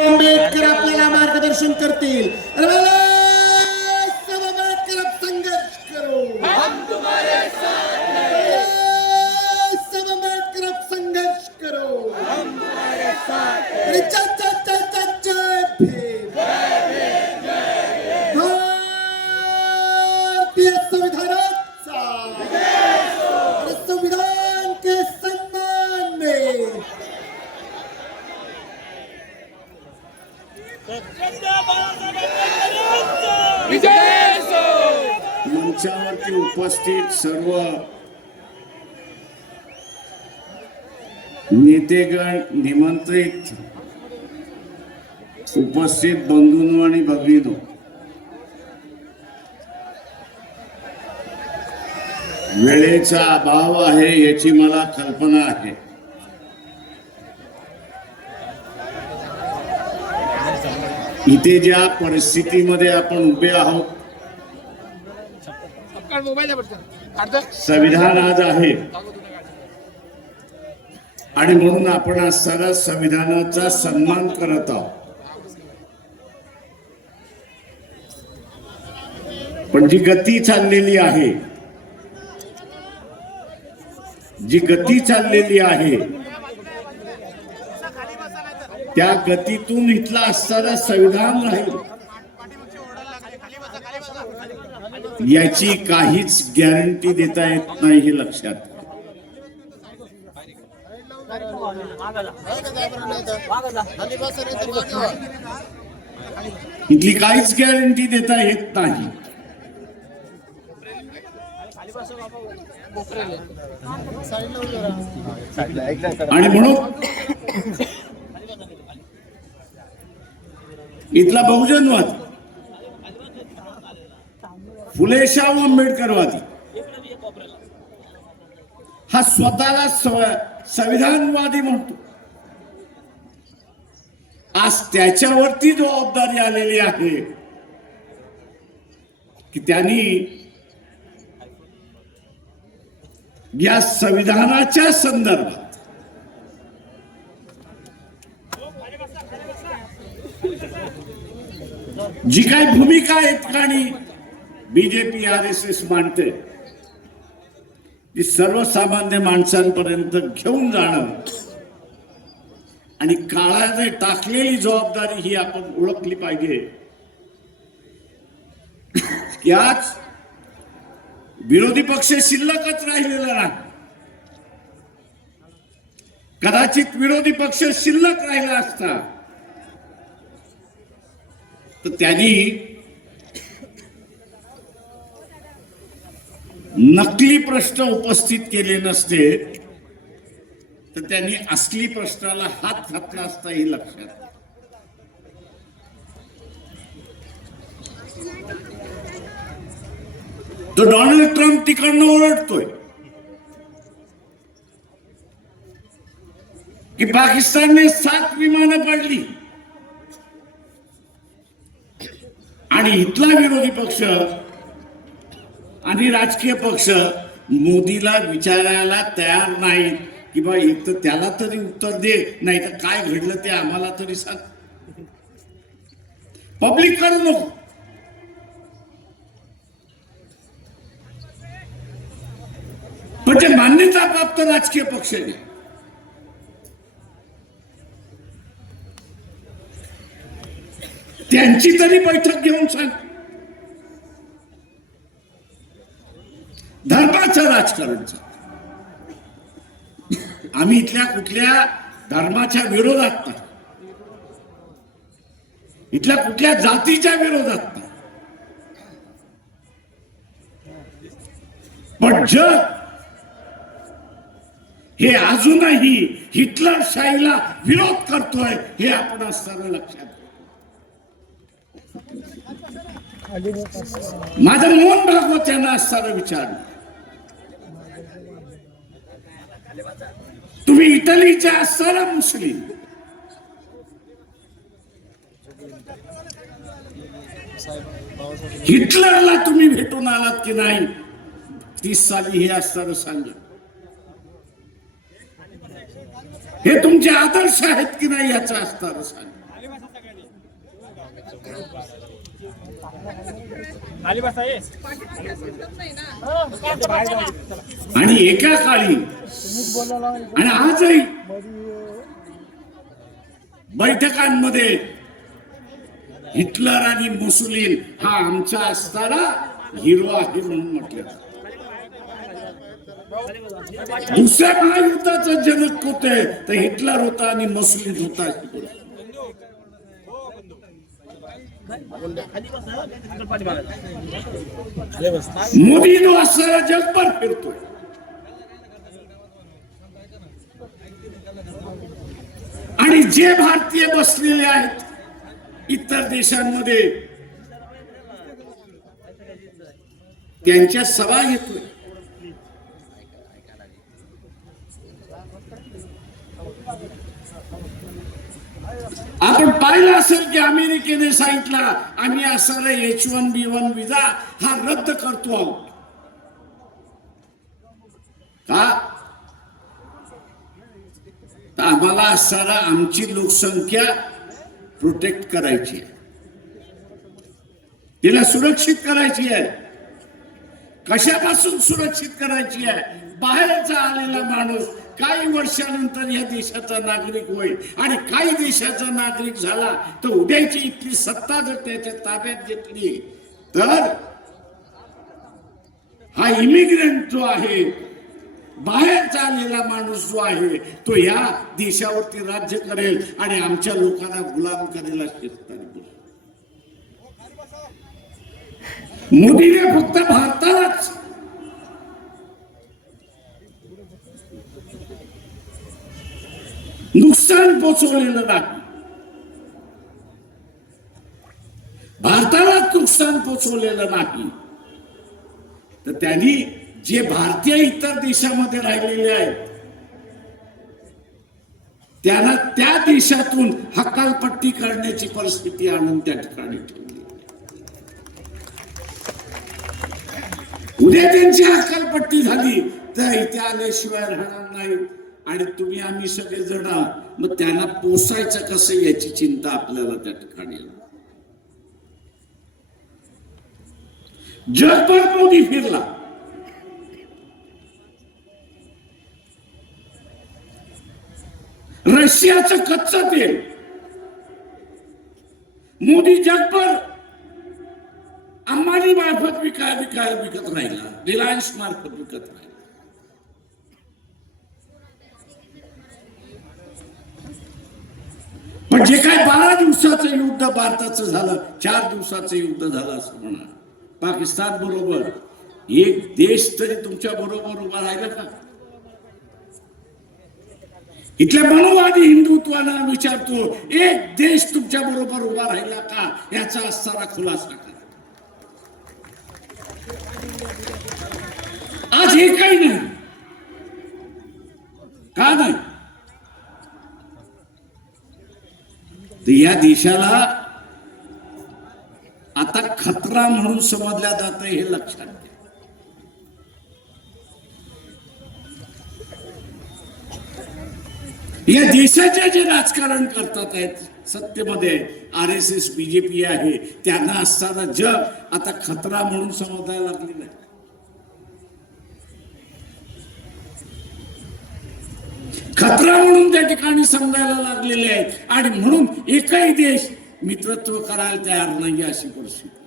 आंबेडकर आपल्याला मार्गदर्शन करतील। सब आंबेडकर संघर्ष करो, हम तुम्हारे साथ हैं। सब आंबेडकर संघर्ष करो, हम तुम्हारे साथ हैं। भारतीय संविधानाचा और संविधान के सम्मान में मंचावरती उपस्थित सर्व नेतेगण, निमंत्रित उपस्थित बंधूंनो आणि भगिनींनो, वेळेचा अभाव आहे याची मला कल्पना आहे। इथे ज्या परिस्थितीमध्ये आपण उभे आहोत, संविधान आज आहे आणि म्हणून आपण आज सारा संविधानाचा सन्मान करत आहोत। पण जी गती चाललेली आहे, जी गती चाललेली आहे, त्या गतीतून इथला असणारा संविधान राहील याची काहीच गॅरंटी देता येत नाही, हे लक्षात। इथली काहीच गॅरंटी देता येत नाही आणि म्हणून इथला बहुजनवाद, फुले शाहू आंबेडकरवादी हा स्वतःला संविधानवादी म्हणतो। आज त्याच्यावरती जबाबदारी आलेली आहे की त्यांनी या संविधानाच्या संदर्भात जी काही भूमिका आहे ठिकाणी बीजेपी RSS मांडते, ती सर्वसामान्य माणसांपर्यंत घेऊन जाणं आणि काळाने टाकलेली जबाबदारी ही आपण ओळखली पाहिजे की आज विरोधी पक्ष शिल्लकच राहिलेला नाही। कदाचित विरोधी पक्ष शिल्लक राहिला असता तर त्यांनी नकली प्रश्न उपस्थित केले नसते, तर त्यांनी असली प्रश्नाला हात घातला असता, हे लक्षात। तो डोनाल्ड ट्रम्प तिकडनं ओरडतोय की पाकिस्तानने 7 विमानं पाडली आणि इथला विरोधी पक्ष आणि राजकीय पक्ष मोदीला विचारायला तयार नाही की बा एक तर त्याला तरी उत्तर दे, नाही तर काय घडलं ते आम्हाला तरी सांग, पब्लिक करू नको। म्हणजे मान्यता प्राप्त राजकीय पक्ष आहे, त्यांची तरी बैठक घेऊन सांग। धर्माचं राजकारण आम्ही इथल्या कुठल्या धर्माच्या विरोधात नाही, इथल्या कुठल्या जातीच्या विरोधात नाही, पण जग हे अजूनही हिटलरशाहीला विरोध करतोय, हे आपण असताना लक्षात। माझं मोहन भागवत यांना असताना विचारलं, तुम्ही इटलीच्या असताना मुस्लिम, हिटलरला तुम्ही भेटून आलात की नाही 30 साली, हे असताना सांगा। हे तुमचे आदर्श आहेत की नाही याचा असताना सांगा। आणि एका काळी आणि आजही बैठकांमध्ये हिटलर आणि मुसोलिन हा आमचा असताना हिरो आहे म्हणून म्हटलं. दुसऱ्या महायुद्धाचा जनक होते तर हिटलर होता आणि मुसोलिन होता. मोदी असं जगभर फिरतोय. आणि जे भारतीय बसलेले आहेत इतर देशांमध्ये त्यांच्या सभा घेतोय. आपण पाहिलं असेल की अमेरिकेने सांगितलं आम्ही असणारा H1B1 विजा हा रद्द करतो आहोत. का? तर आम्हाला असणारा आमची लोकसंख्या प्रोटेक्ट करायची आहे, तिला सुरक्षित करायची आहे. कशापासून सुरक्षित करायची आहे? बाहेरचा आलेला माणूस काही वर्षानंतर या देशाचा नागरिक होईल आणि काही देशाचा नागरिक झाला तर उद्याची इथली सत्ता जर त्याच्या ताब्यात घेतली तर हा इमिग्रंट जो आहे, बाहेरचा आलेला माणूस जो आहे तो या देशावरती राज्य करेल आणि आमच्या लोकांना गुलाम करेल अशी मोदीने फक्त भारतालाच नुकसान पोचवलेलं नाही, भारतालाच नुकसान पोचवलेलं नाही, तर त्यांनी जे भारतीय इतर देशामध्ये राहिलेले आहेत त्यांना त्या देशातून हकालपट्टी करण्याची परिस्थिती आणून त्या ठिकाणी ठेवली. उद्या त्यांची हकालपट्टी झाली तर इथे आल्याशिवाय राहणार नाही आणि तुम्ही आम्ही सगळे जण मग त्यांना पोसायचं कसं याची चिंता आपल्याला त्या ठिकाणी. जगभर मोदी फिरला. रशियाचं कच्चं तेल मोदी जगभर अंबानी मार्फत विकत राहिला, रिलायन्स मार्फत विकत राहिला. पण जे काय 12 दिवसाचं युद्ध भारताचं झालं, 4 दिवसाचं युद्ध झालं असं म्हणा, पाकिस्तान बरोबर एक देश तरी तुमच्या बरोबर उभा राहिला का? इथल्या मनोवादी हिंदुत्वाला विचारतो, एक देश तुमच्या बरोबर उभा राहिला का याचा असणारा खुलासा करा. आज हे काही नाही. का नाही? तर या देशाला आता खतरा म्हणून समजल्या जात हे लक्षात घ्या. या देशाचे जे राजकारण करतात आहेत सत्तेमध्ये RSS BJP आहे, त्यांना असताना जग आता खतरा म्हणून समजायला लागलेलं आहे. खतरा म्हणून त्या ठिकाणी समजायला लागलेले आहेत आणि म्हणून एकही देश मित्रत्व करायला तयार नाही अशी परिस्थिती.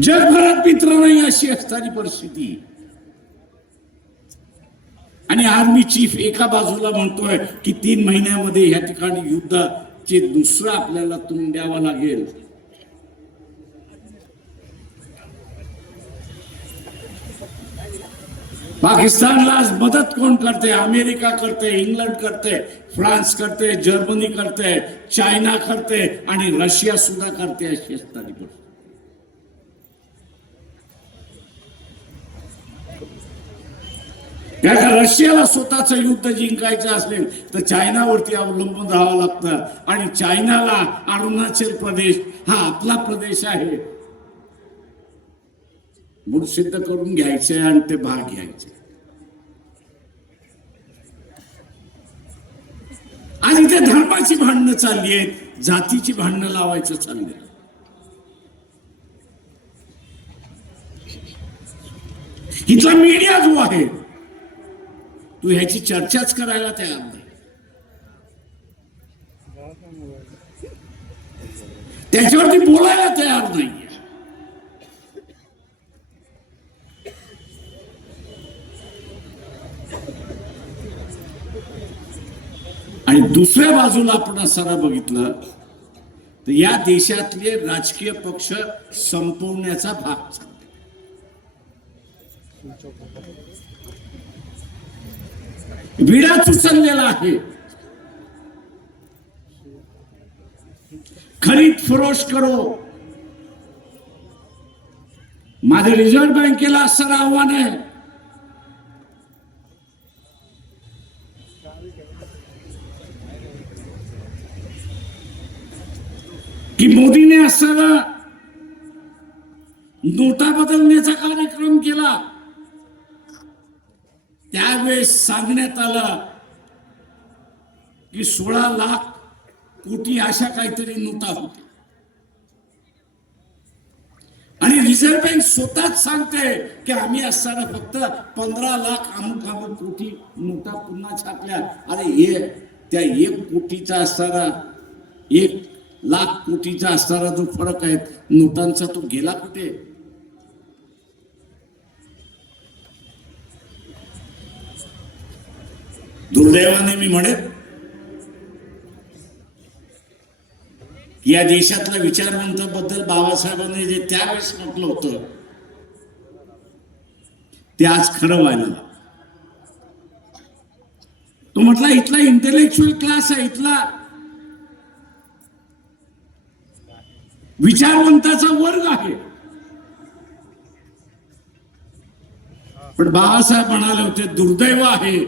जगभरात मित्र नाही अशी असणारी परिस्थिती. आणि आर्मी चीफ एका बाजूला म्हणतोय की 3 महिन्यामध्ये या ठिकाणी युद्धाचे दुसरं आपल्याला तोंड द्यावं लागेल. पाकिस्तानला आज मदत कोण करते? अमेरिका करते, इंग्लंड करते, फ्रान्स करते, जर्मनी करते, चायना करते आणि रशिया सुद्धा करते अशी असणारी परिस्थिती. रशियाला स्वतःचं युद्ध जिंकायचं असेल तर चायनावरती अवलंबून राहावं लागतं आणि चायनाला अरुणाचल प्रदेश हा आपला प्रदेश आहे, मूळ सिद्ध करून घ्यायचे आणि ते भाग घ्यायचे. आज इथे धर्माची भांडणं चालली आहेत, जातीची भांडणं लावायचं चाललंय. इथला मीडिया जो आहे तू ह्याची चर्चाच करायला तयार नाही. त्याच्यावरती बोलायला तयार नाही. आणि दुसऱ्या बाजूला आपण असं बघितलं तर या देशातले राजकीय पक्ष संपवण्याचा भाग चालला. विडा उचललेला आहे. खरीद फरोश करो. माझे रिझर्व्ह बँकेला असं आव्हान आहे की मोदीने असताना नोटा बदलण्याचा कार्यक्रम केला. त्यावेळेस सांगण्यात आलं की 16 लाख कोटी अशा काहीतरी नोटा होत्या. आणि रिझर्व्ह बँक स्वतःच सांगते की आम्ही असताना फक्त 15 लाख अमुक कोटी नोटा पुन्हा छापल्या. अरे हे त्या 1 कोटीचा असताना 1 लाख कोटीचा असणारा जो फरक आहे नोटांचा तो गेला कुठे? दुर्दैवाने मी म्हणेन या देशातल्या विचारवंत बद्दल बाबासाहेबांनी जे त्यावेळेस म्हटलं होतं ते आज खरं व्हायला. तो म्हटला इथला इंटेलेक्च्युअल क्लास आहे, इथला विचारवंताचा वर्ग आहे. पण बाबासाहेब म्हणाले होते दुर्दैव आहे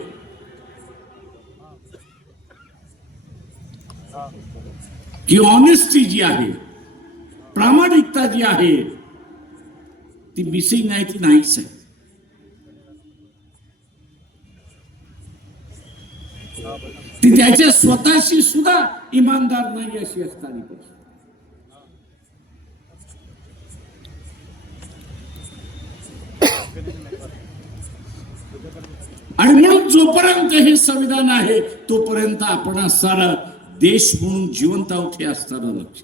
की ऑनेस्टी जी आहे, प्रामाणिकता जी आहे ती मिसिंग आहे, ती नाहीच आहे. ती त्याच्या स्वतःशी सुद्धा इमानदार नाही अशी असताना आणि म्हणून जोपर्यंत हे संविधान आहे तोपर्यंत आपण असणारा देश म्हणून जिवंत आहोत हे असताना लक्ष.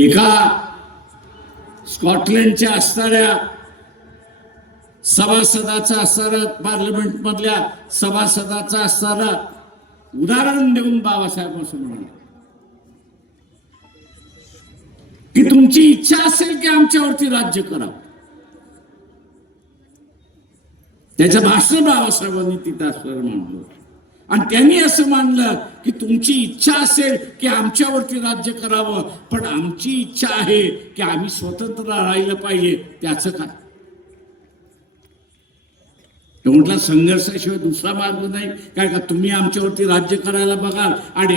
एका स्कॉटलंडच्या असणाऱ्या सभासदाचा असणारा पार्लमेंट मधल्या सभासदाचा असणारा उदाहरण देऊन बाबासाहेब असं म्हणाले की तुमची इच्छा असेल की आमच्यावरती राज्य करावं. त्याचं भाषण बाबासाहेबांनी तिथं असं मांडलं आणि त्यांनी असं मानलं की तुमची इच्छा असेल की आमच्यावरती राज्य करावं, पण आमची इच्छा आहे की आम्ही स्वतंत्र राहिलं पाहिजे. त्याचं काय? तो म्हटलं संघर्षाशिवाय दुसरा मार्ग नाही काय का तुम्ही आमच्यावरती राज्य करायला बघाल आणि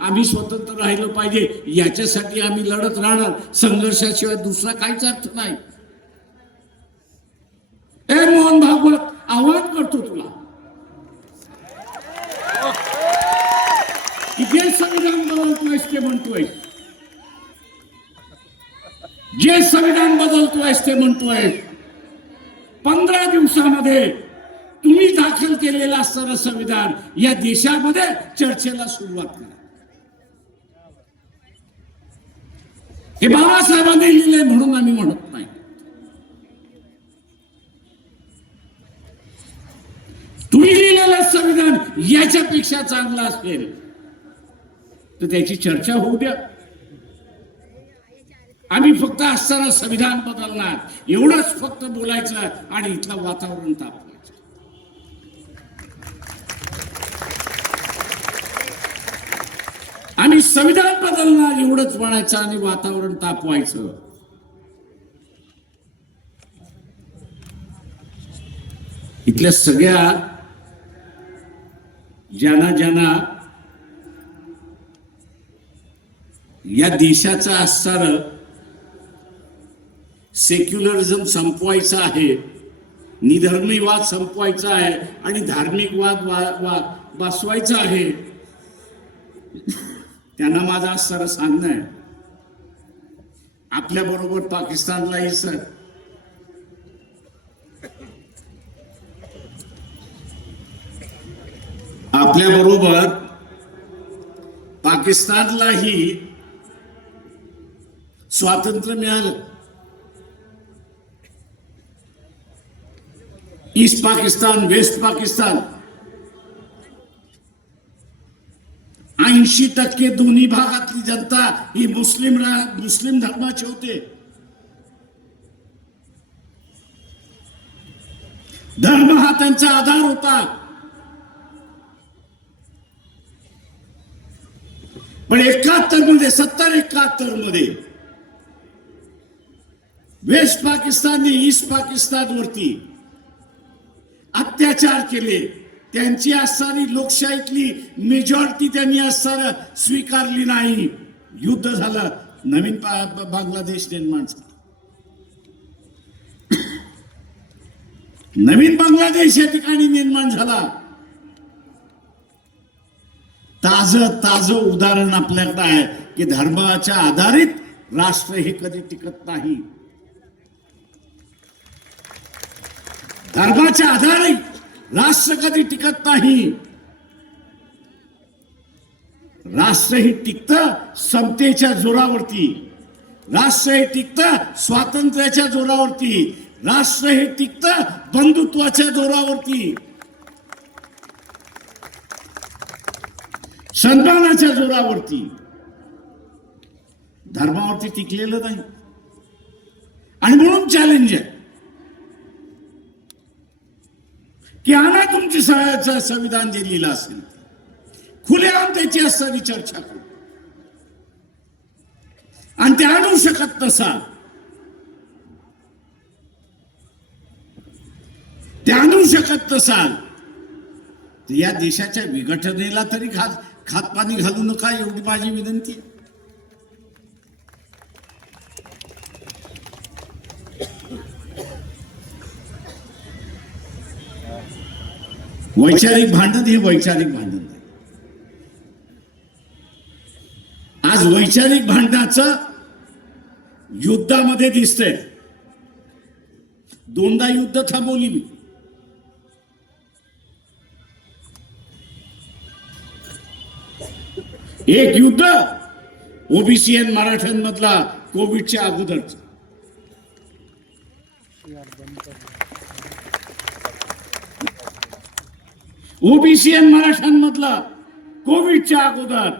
आम्ही स्वतंत्र राहिलं पाहिजे याच्यासाठी आम्ही लढत राहणार. संघर्षाशिवाय दुसरा काहीच अर्थ नाही. ए मोहन भागवत आवाहन करतो तुला की जे संविधान बदलतोयस ते म्हणतोय, जे संविधान बदलतोयस ते म्हणतोय 15 दिवसामध्ये तुम्ही दाखल केलेलं असणारं संविधान या देशामध्ये चर्चेला सुरुवात करा. हे बाबासाहेबांनी लिहिले म्हणून आम्ही म्हणत नाही. तुम्ही लिहिलेलं संविधान याच्यापेक्षा चांगलं असेल तर त्याची चर्चा होऊ द्या. आम्ही फक्त असताना संविधान बदलणार एवढंच फक्त बोलायचं आणि इथलं वातावरण तापवायचं. आम्ही संविधान बदलणार एवढंच म्हणायचं आणि वातावरण तापवायचं. इथल्या सगळ्या ज्यांना या देशाचं असणार सेक्युलरिझम संपवायचं आहे, निधर्मीवाद संपवायचा आहे आणि धार्मिक वाद बसवायचा आहे, त्यांना माझं असणार सांगणं आहे, आपल्या बरोबर पाकिस्तानलाही सर आपल्या बरोबर पाकिस्तानलाही स्वातंत्र्य मिळालं. ईस्ट पाकिस्तान, वेस्ट पाकिस्तान 80% दोन्ही भागातली जनता ही मुस्लिम धर्माची होते. धर्म हा त्यांचा आधार होता. पण 71 मध्ये 70-71 मध्ये वेस्ट पाकिस्तानने ईस्ट पाकिस्तान वरती अत्याचार केले. त्यांची असणारी लोकशाहीतली मेजॉरिटी त्यांनी असणार स्वीकारली नाही. युद्ध झालं, नवीन बांगलादेश निर्माण झाला. नवीन बांगलादेश या ठिकाणी निर्माण झाला. ताज उदाहरण आपल्याकडे आहे की धर्माच्या आधारित राष्ट्र हे कधी टिकत नाही. धर्माच्या आधारित राष्ट्र कधी टिकत नाही. राष्ट्र हे टिकतं समतेच्या जोरावरती. राष्ट्र हे टिकतं स्वातंत्र्याच्या जोरावरती. राष्ट्र हे टिकतं बंधुत्वाच्या जोरावरती, सन्मानाच्या जोरावरती. धर्मावरती टिकलेलं नाही. आणि म्हणून चॅलेंज आहे की आणा तुमची संविधान जे लिहिलं असेल खुलेआम त्याची असणारी चर्चा करू. आणि ते आणू शकत नसाल, तर या देशाच्या विघटनेला तरी खातपाणी घालू नका, एवढी माझी विनंती आहे. वैचारिक भांडण हे वैचारिक भांडण आहे. आज वैचारिक भांडणाचं युद्धामध्ये दिसतंय. दोनदा युद्ध थांबवली मी. एक युद्ध ओबीसी आणि मराठ्यांमधला कोविडच्या अगोदरच, ओबीसी आणि मराठ्यांमधला कोविडच्या अगोदर.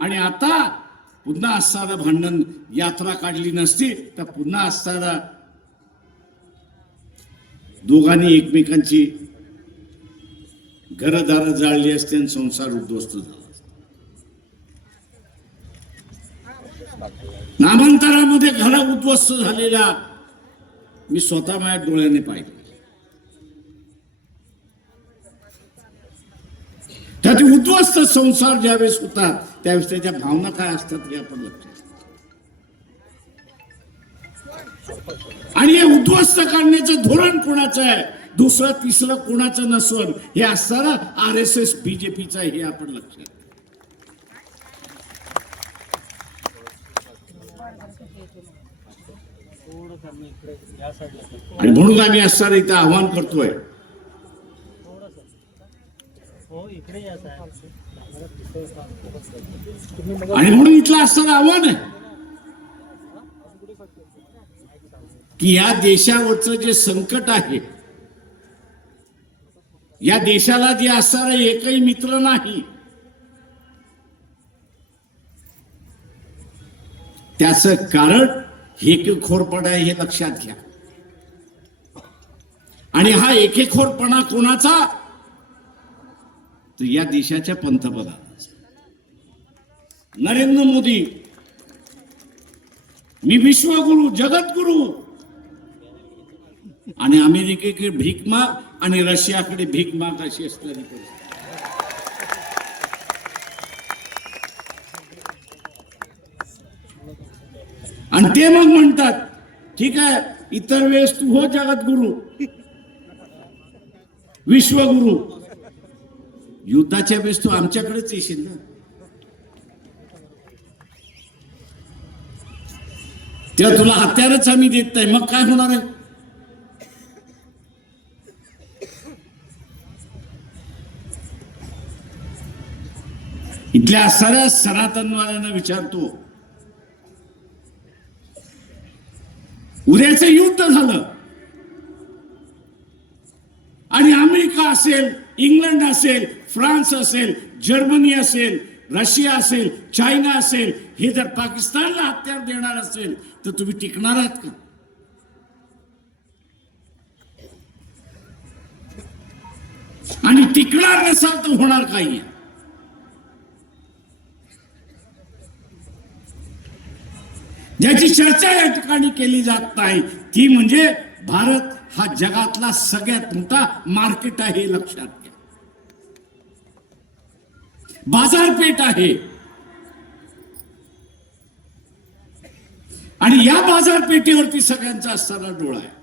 आणि आता पुन्हा असणारं भांडण, यात्रा काढली नसती तर पुन्हा असणारा दोघांनी एकमेकांची घरदार जाळली असते आणि संसार उद्ध्वस्त झाला. नामांतरामध्ये घर उद्ध्वस्त झालेला मी स्वतः माझ्या डोळ्याने पाहिलं. त्यात उद्ध्वस्त संसार ज्यावेळेस होतात त्यावेळेस त्याच्या भावना काय असतात हे आपण लक्षात. आणि हे उद्ध्वस्त करण्याचं धोरण कोणाचं आहे, दुसरं तिसरं कोणाचं नसून हे असणारा RSS BJPचं हे आपण लक्षात. आणि म्हणून आम्ही असणार इथं आव्हान करतोय. आणि म्हणून इथलं असणारं आव्हान आहे की या देशावरचं जे संकट आहे, या देशाला जे असणारा एकही मित्र नाही, त्याचं कारण एकेखोरपणा आहे हे लक्षात घ्या. आणि हा एकेखोरपणा कोणाचा, तर या देशाच्या पंतप्रधानाचा नरेंद्र मोदी. मी विश्वगुरु, जगद्गुरु, आणि अमेरिकेकडे भीक माग आणि रशियाकडे भीक माग अशी असणारी परिस्थिती. आणि ते मग म्हणतात ठीक आहे इतर वेळेस तू हो जगद्गुरु विश्वगुरु, युद्धाच्या वेळेस तू आमच्याकडेच येशील ना. तेव्हा तुला हत्यारच आम्ही देत नाही, मग काय होणार आहे. इथल्या असणाऱ्या सनातनवाल्यांना विचारतो, उद्याचं युद्ध झालं आणि अमेरिका असेल, इंग्लंड असेल, फ्रान्स असेल, जर्मनी असेल, रशिया असेल, चायना असेल, हे जर पाकिस्तानला हत्यार देणार असेल तर तुम्ही टिकणार आहात का. आणि टिकणार नसाल तर होणार काही. ज्याची चर्चा या ठिकाणी केली जात नाही ती म्हणजे भारत हा जगातला सगळ्यात मोठा मार्केट आहे, लक्षात घ्या. बाजारपेठ आहे आणि या बाजारपेठेवरती सगळ्यांचा असणारा डोळा आहे.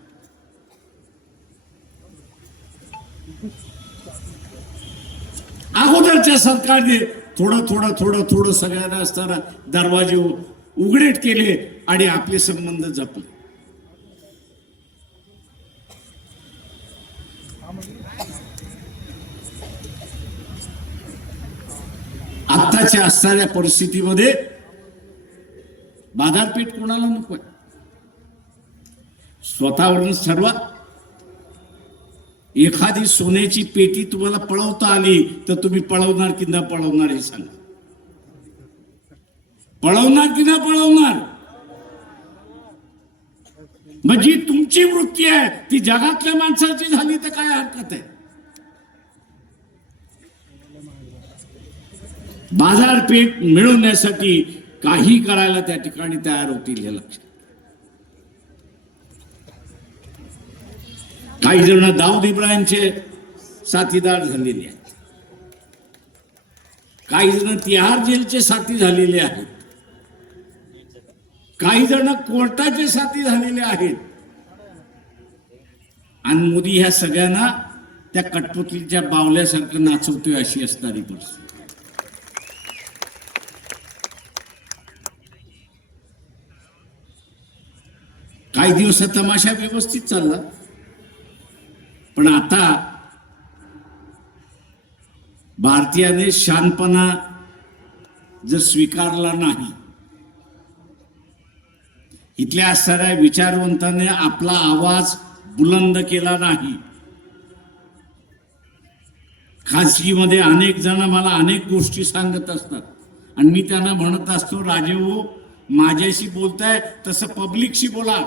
अगोदरच्या सरकारने थोडं थोडं थोडं थोडं सगळ्यांना असताना दरवाजे उघडेट केले आणि आपले संबंध जपले. आत्ताच्या असणाऱ्या परिस्थितीमध्ये बाजारपेठ कोणाला नको आहे. स्वतःवरूनच ठरवा. एखादी सोन्याची पेटी तुम्हाला पळवता आली तर तुम्ही पळवणार की न पळवणार हे सांगा. पळवणार की न पळवणार. मग जी तुमची वृत्ती आहे ती जगातल्या माणसाची झाली तर काय हरकत आहे. बाजारपेठ मिळवण्यासाठी काही करायला त्या ठिकाणी तयार होतील हे लक्षात. काही जण दाऊद इब्राहिमचे साथीदार झालेले आहेत, काही जण तिहार जेलचे साथी झालेले आहेत, काही जण कोर्टाचे साथी झालेले आहेत. आणि मोदी ह्या सगळ्यांना त्या कठपुतलीच्या बावल्यासारखं नाचवतोय अशी असणारी परिस्थिती. काही दिवस तमाशा व्यवस्थित चालला, पण आता भारतीयाने शानपणा जर स्वीकारला नाही, इथल्या असणाऱ्या विचारवंतांनी आपला आवाज बुलंद केला नाही, खासगीमध्ये अनेक जण मला अनेक गोष्टी सांगत असतात आणि मी त्यांना म्हणत असतो राजे हो माझ्याशी बोलताय तसं पब्लिकशी बोला.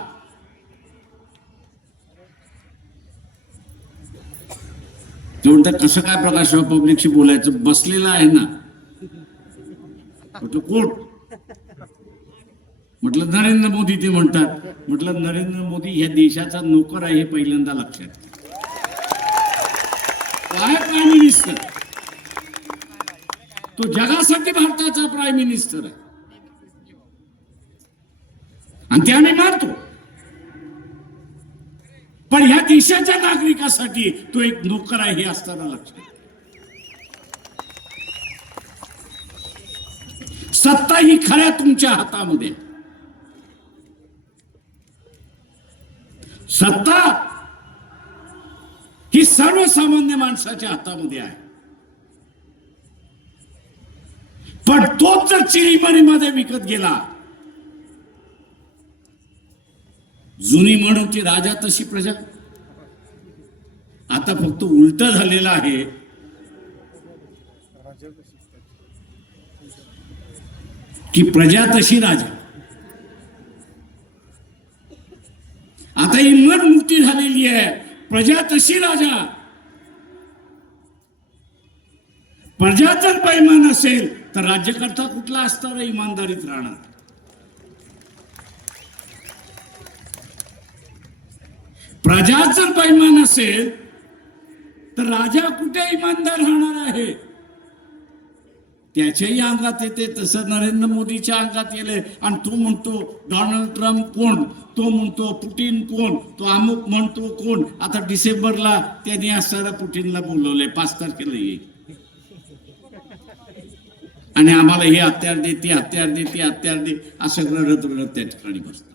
ते म्हणतात कसं काय प्रकाश पब्लिकशी बोलायचं, बसलेला आहे ना. म्हटलं कोण. म्हटलं नरेंद्र मोदी. ते म्हणतात म्हटलं नरेंद्र मोदी ह्या देशाचा नोकर आहे हे पहिल्यांदा लक्षात. काय प्राईम मिनिस्टर, तो जगासाठी भारताचा प्राईम मिनिस्टर आहे आणि ते आम्ही मानतो. पण ह्या देशाच्या नागरिकासाठी तो एक नोकर आहे हे असताना लक्षात. सत्ता ही खऱ्या तुमच्या हातामध्ये. सत्ता ही सर्वसामान्य माणसाच्या हातामध्ये आहे. पण तोच जर चिरीमणीमध्ये विकत गेला, जुनी म्हण होती राजा तशी प्रजा. आता फक्त उलट झालेलं आहे. की प्रजा तशी राजा. आता ही म्हण मुक्ती झालेली आहे, प्रजा तशी राजा. प्रजा जर बेईमान असेल तर राज्यकर्ता कुठला असणार इमानदारीत राहणार. प्रजा जर बेईमान असेल तर राजा कुठे इमानदार राहणार आहे. त्याच्याही अंगात येते, तसं नरेंद्र मोदीच्या अंगात येले. आणि तो म्हणतो डोनाल्ड ट्रम्प कोण, तो म्हणतो पुटिन कोण, तो अमुक म्हणतो कोण. आता डिसेंबरला त्यांनी असणारा पुटिनला बोलवलंय, 5 तारखेला येईल. आणि आम्हाला हे हत्यार दे, ते हत्यार दे, ते हत्यार दे, असं रडत रडत त्या ठिकाणी बसतात.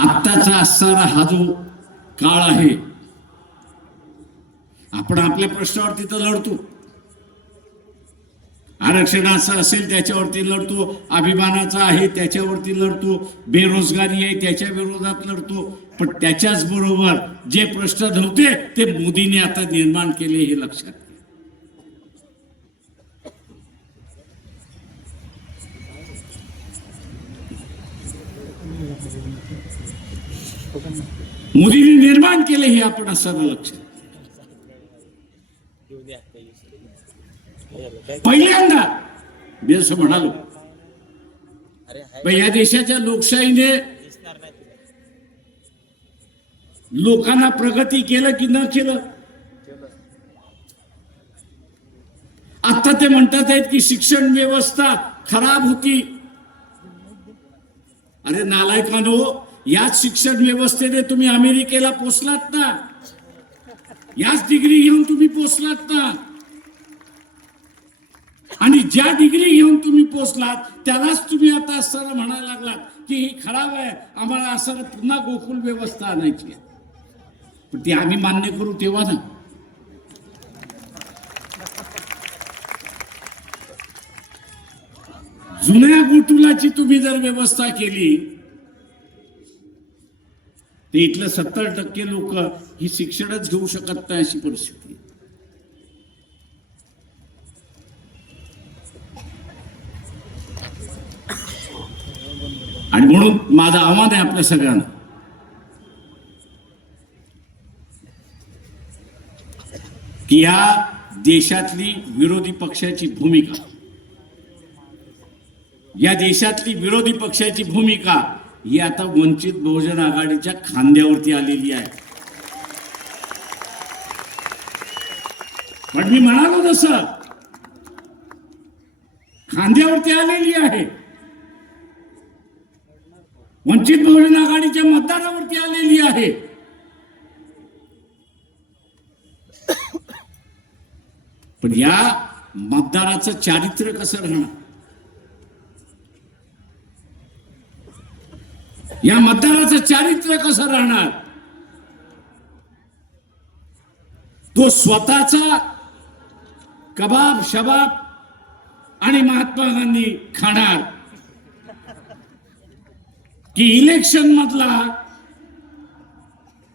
आत्ताचा असणारा हा जो काळ आहे, आपण आपल्या प्रश्नावरती तर लढतो. आरक्षणाचं असेल त्याच्यावरती लढतो, अभिमानाचा आहे त्याच्यावरती लढतो, बेरोजगारी आहे त्याच्या विरोधात लढतो. पण त्याच्याच बरोबर जे प्रश्न नव्हते ते मोदींनी आता निर्माण केले, हे लक्षात घ्या. मोदींनी निर्माण केले हे आपण असं लक्षात. पहिल्यांदा मी असं म्हणालो, या देशाच्या लोकशाहीने लोकांना प्रगती केलं की न केलं. आता ते म्हणतात आहेत की शिक्षण व्यवस्था खराब होती. अरे नालायकांनो, याच शिक्षण व्यवस्थेने तुम्ही अमेरिकेला पोचलात ना, याच डिग्री घेऊन तुम्ही पोचलात ना. आणि ज्या डिग्री घेऊन तुम्ही पोचलात त्यालाच तुम्ही आता असताना म्हणायला लागलात की ही खराब आहे, आम्हाला असं पुन्हा गोकुळ व्यवस्था आणायची आहे. पण ती आम्ही मान्य करू तेव्हा ना. जुन्या गोकुळाची तुम्ही जर व्यवस्था केली तर इथलं 70% लोक ही शिक्षणच घेऊ शकत नाही, अशी परिस्थिती. आणि म्हणून माझं आव्हान आहे आपल्या सगळ्यांना, की या देशातली विरोधी पक्षाची भूमिका, या देशातली विरोधी पक्षाची भूमिका ही आता वंचित बहुजन आघाडीच्या खांद्यावरती आलेली आहे. पण मी म्हणालो तसं खांद्यावरती आलेली आहे, वंचित बहुजन आघाडीच्या मतदारावरती आलेली आहे. पण या मतदाराचं चारित्र्य कसं राहणार, या मतदाराचं चारित्र्य कसं राहणार. तो स्वतःचा कबाब शबाब आणि महात्मा गांधी खाणार, की इलेक्शन मधला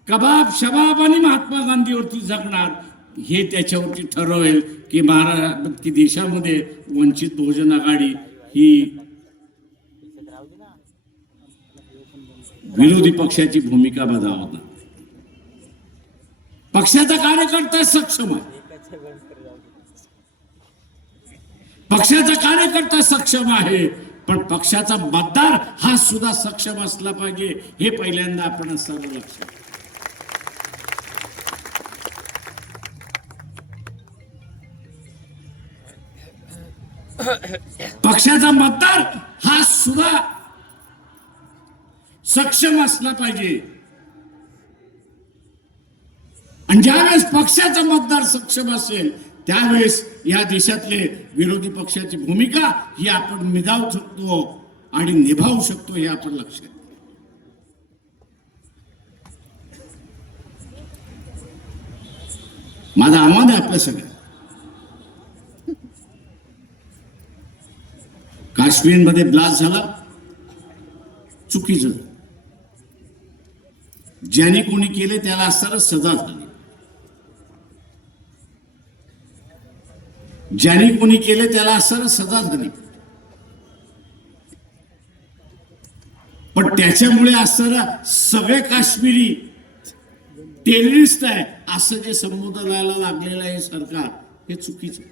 कबाब शबाब आणि महात्मा गांधीवरती जगणार, हे त्याच्यावरती ठरवेल की महाराष्ट्र की देशामध्ये वंचित बहुजन आघाडी ही विरोधी पक्षाची भूमिका बजावणार. पक्षाचा कार्यकर्ता सक्षम आहे, पक्षाचा कार्यकर्ता सक्षम आहे, पण पक्षाचा मतदार हा सुद्धा सक्षम असला पाहिजे, हे पहिल्यांदा आपण सर्व लक्षात. पक्षाचा मतदार हा सुद्धा सक्षम असला पाहिजे. आणि ज्यावेळेस पक्षाचा मतदार सक्षम असेल त्यावेळेस या देशातले विरोधी पक्षाची भूमिका ही आपण निभावू शकतो आणि निभावू शकतो, हे आपण लक्षात. माझं आव्हान आहे आपल्या सगळ्या, काश्मीरमध्ये ब्लास्ट झाला, चुकीचं, ज्याने कोणी केले त्याला असताना सजा झाली, ज्याने कोणी केले त्याला असताना सजा झाली. पण त्याच्यामुळे असताना सगळे काश्मीरी टेररिस्ट आहे असं जे संबोधनाला लागलेलं आहे सरकार, हे चुकीचं.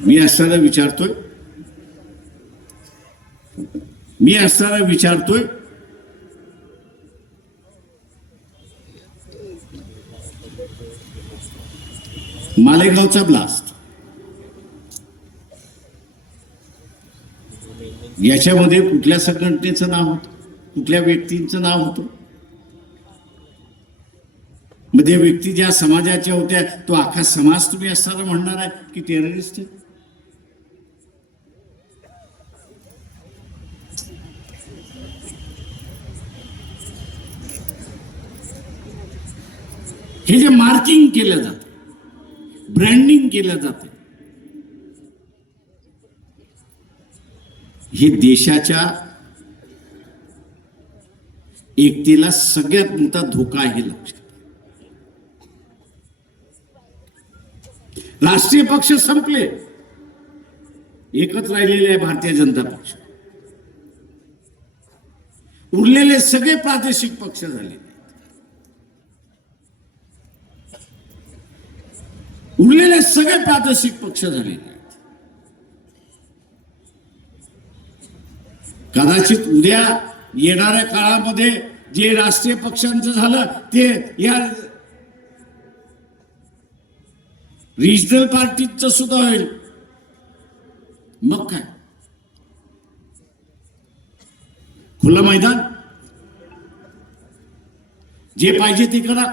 मी असताना विचारतोय मालेगावचा ब्लास्ट, याच्यामध्ये कुठल्या संघटनेचं नाव होतं, कुठल्या व्यक्तींचं नाव होतं? मध्ये व्यक्ती ज्या समाजाच्या होत्या तो अख्खा समाज तुम्ही असताना म्हणणार आहे की टेररिस्ट आहे? हे जे मार्किंग केलं जातं, ब्रँडिंग केलं जातं, हे देशाच्या एकतेला सगळ्यात मोठा धोका आहे, लक्षात. राष्ट्रीय पक्ष संपले, एकच राहिलेले आहे भारतीय जनता पक्ष. उरलेले सगळे प्रादेशिक पक्ष झाले, उरलेले सगळे प्रादेशिक पक्ष झालेले आहेत. कदाचित उद्या येणाऱ्या काळामध्ये जे राष्ट्रीय पक्षांचं झालं ते या रिजनल पार्टीचं सुद्धा होईल. मग काय, खुलं मैदान, जे पाहिजे ते करा.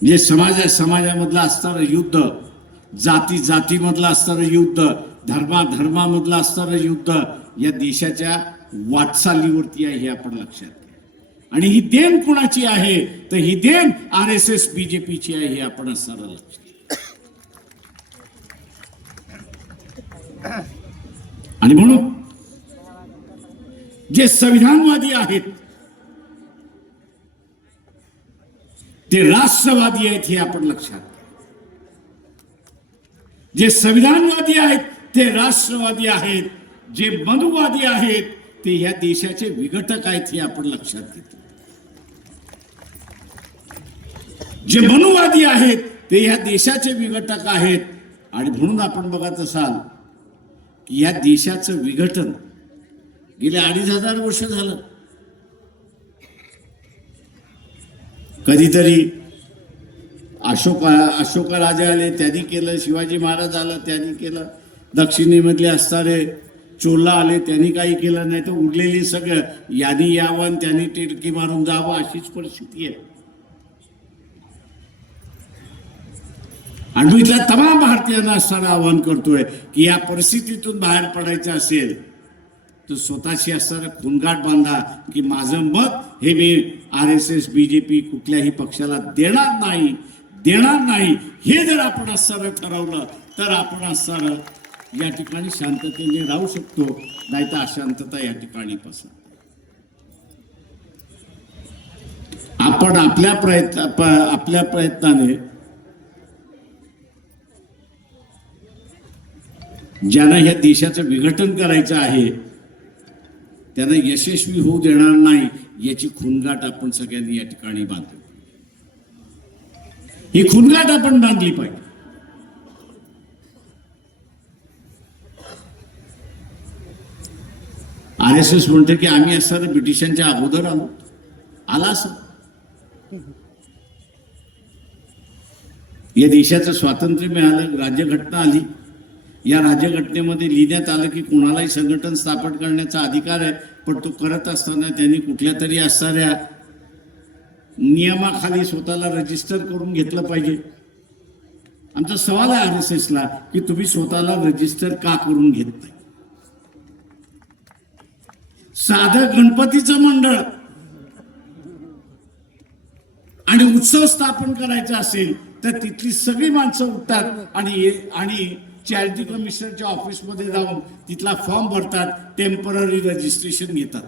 जे समाजामधलं असणारं युद्ध, जातीमधलं असणारं युद्ध, धर्मामधलं असणारं युद्ध या देशाच्या वाटचालीवरती आहे, हे आपण लक्षात घ्या. आणि ही देण कोणाची आहे तर ही देण RSS BJPची आहे, हे आपण असणारं लक्षात. आणि म्हणून जे संविधानवादी आहेत ते राष्ट्रवादी आहेत, हे आपण लक्षात घ्या. जे संविधानवादी आहेत ते राष्ट्रवादी आहेत, जे मनुवादी आहेत ते या देशाचे विघटक आहेत, हे आपण लक्षात घेतो. जे मनुवादी आहेत ते या देशाचे विघटक आहेत. आणि म्हणून आपण बघत असाल की या देशाचं विघटन गेले 2500 वर्ष झालं. कधीतरी अशोका राजा आले त्यांनी केलं, शिवाजी महाराज आला त्यांनी केलं, दक्षिणेमधले असणारे चोला आले त्यांनी काही केलं नाही, तर उरलेली सगळं यांनी यावं त्यांनी टिरकी मारून जावं, अशीच परिस्थिती आहे. आणि मी इथल्या तमाम भारतीयांना असताना आवाहन करतोय की या परिस्थितीतून बाहेर पडायचं असेल तर स्वतःशी असणारा खूनगाठ बांधा की माझं मत हे मी RSS BJP कुठल्याही पक्षाला देणार नाही. हे जर आपण असणारं ठरवलं तर आपण असणारं या ठिकाणी शांततेने राहू शकतो, नाही तर अशांतता या ठिकाणी पसरते. आपण आपल्या प्रयत्नाने ज्यांना या देशाचं विघटन करायचं आहे त्यांना यशस्वी होऊ देणार नाही, याची खूनगाठ आपण सगळ्यांनी या ठिकाणी बांधली. ही खूनगाठ आपण बांधली पाहिजे. RSS म्हणते की आम्ही असताना ब्रिटिशांच्या अगोदर आला असं. या देशाचं स्वातंत्र्य मिळालं, राज्यघटना आली. या राज्यघटनेमध्ये लिहिण्यात आलं की कोणालाही संघटन स्थापन करण्याचा अधिकार आहे, पण तो करत असताना त्यांनी कुठल्या तरी असणाऱ्या नियमाखाली स्वतःला रजिस्टर करून घेतलं पाहिजे. आमचा सवाल आहे RSSला की तुम्ही स्वतःला रजिस्टर का करून घेत नाही? साधं गणपतीचं मंडळ आणि उत्सव स्थापन करायचा असेल तर तिथली सगळी माणसं उठतात आणि चॅरिटी कमिशनरच्या ऑफिसमध्ये जाऊन तिथला फॉर्म भरतात, टेम्पररी रजिस्ट्रेशन घेतात.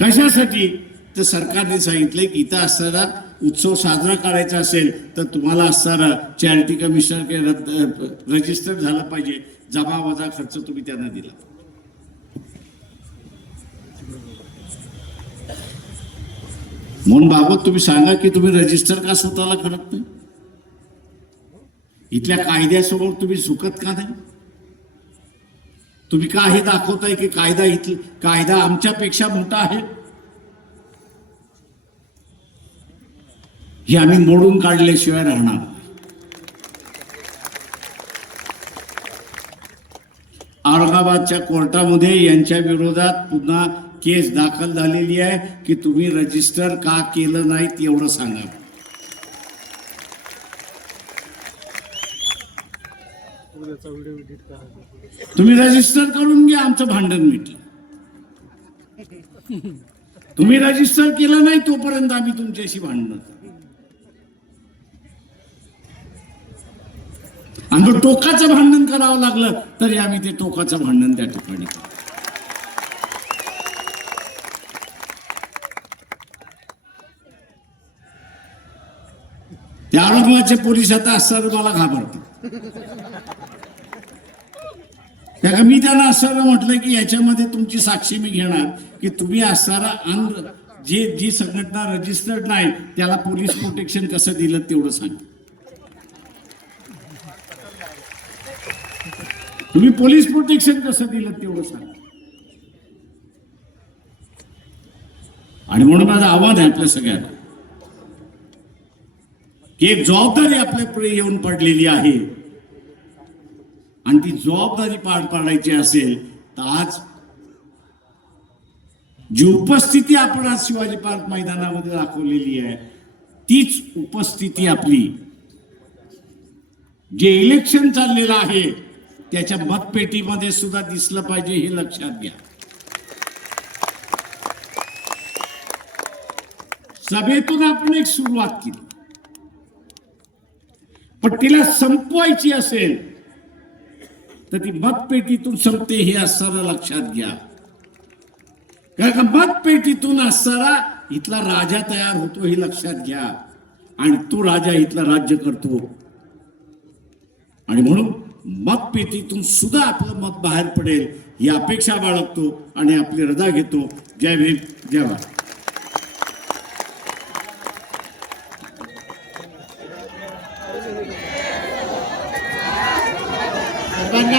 कशासाठी? तर सरकारने सांगितलंय की इथं असणारा उत्सव साजरा करायचा असेल तर तुम्हाला असणारा चॅरिटी कमिशनर रजिस्टर झालं पाहिजे, जमा वजा खर्च तुम्ही त्यांना दिला. म्हणून बाबत तुम्ही सांगा की तुम्ही रजिस्टर का स्वतःला करत नाही? इथल्या कायद्यासमोर तुम्ही झुकत का नाही? तुम्ही का हे दाखवताय की कायदा आमच्यापेक्षा मोठा आहे? हे आम्ही मोडून काढल्याशिवाय राहणार नाही. औरंगाबादच्या कोर्टामध्ये यांच्या विरोधात पुन्हा केस दाखल झालेली आहे की तुम्ही रजिस्टर का केलं नाहीत एवढं सांगा. तुम्ही रजिस्टर करून घ्या, आमचं भांडण मिटलं. तुम्ही रजिस्टर केलं नाही तोपर्यंत आम्ही तुमच्याशी भांडण. आणि टोकाचं भांडण करावं लागलं तरी आम्ही ते टोकाचं भांडण त्या ठिकाणी करू. त्या औरंगाबादचे पोलीस आता असं मला घाबरतात. त्या मी त्यांना असं म्हटलं की याच्यामध्ये तुमची साक्षी मी घेणार की तुम्ही असणारा जी संघटना रजिस्टर्ड नाही त्याला पोलीस प्रोटेक्शन कसं दिलं तेवढं सांग. तुम्ही पोलीस प्रोटेक्शन कसं दिलं तेवढं सांग. आणि म्हणून माझं आव्हान आहे आपल्या सगळ्यांना की एक जबाबदारी आपल्या पुढे येऊन पडलेली आहे आणि ती जबाबदारी पार पाडायची असेल तर आज जी उपस्थिती आपण आज शिवाजी पार्क मैदानामध्ये दाखवलेली आहे तीच उपस्थिती आपली जे इलेक्शन चाललेलं आहे त्याच्या मतपेटीमध्ये सुद्धा दिसलं पाहिजे हे लक्षात घ्या. सभेतून आपण एक सुरुवात केली पण तिला संपवायची असेल तर ती मतपेटीतून संपते हे असणारं लक्षात घ्या. कारण का मतपेटीतून असणारा इथला राजा तयार होतो हे लक्षात घ्या आणि तो राजा इथला राज्य करतो. आणि म्हणून मतपेटीतून सुद्धा आपलं मत बाहेर पडेल ही अपेक्षा बाळगतो आणि आपली रजा घेतो. जय भीम, जय भारत.